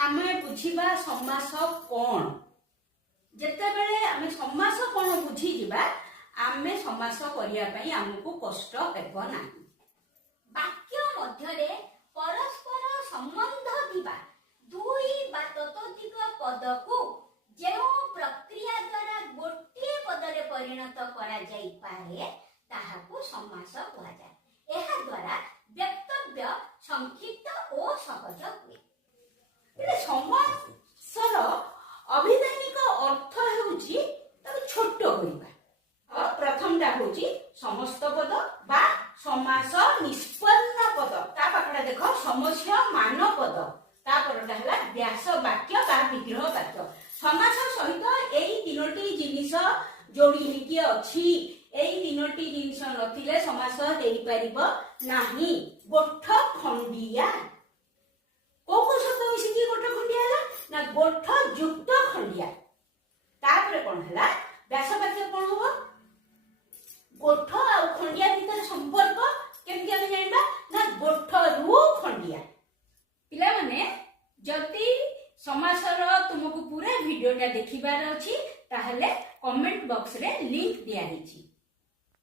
आमे बुझिबा समास कोन जेतेबेले आमे समास कोन बुझी जिबा आमे समास करिया पई हमकु कष्ट हेबो नाही। वाक्य मध्यरे परस्पर संबंध थिबा दुई बा ततोधिक पद को जेउ प्रक्रिया द्वारा गोटे पदरे परिणत करा जाई पारे ताहाकु समास कहा जाय। एहा द्वारा वक्तव्य संक्षिप्त और सहज हुए। समासर अभिधानिक अर्थ हेउची ताको छोट होइबा। प्रथमटा होची समस्त पद बा समास निष्पन्न पद। ता पाखडा देखो समस्य मान पद। ता परटा हला व्यास वाक्य बा विग्रह वाक्य। समास सहित एई तीनोटी जिनिस जोडी हिकी अछि। एई तीनोटी जिनिस नथिले समास हेई परिबो नाही। गोठ खंडिया कोको शब्द मिसिकी गोठ खंडिया हला ना गोठ युक्त खंडिया। तापरे कोन हला व्यास वाक्य कोन होबो गोठ आ खंडिया भीतर संपर्क केमति हम जानबा ना गोठ रु खंडिया। पिला माने जति समासर तुमको पूरा वीडियोटा देखिबार अछि ताहले कमेंट बॉक्स रे लिंक दिया हिची।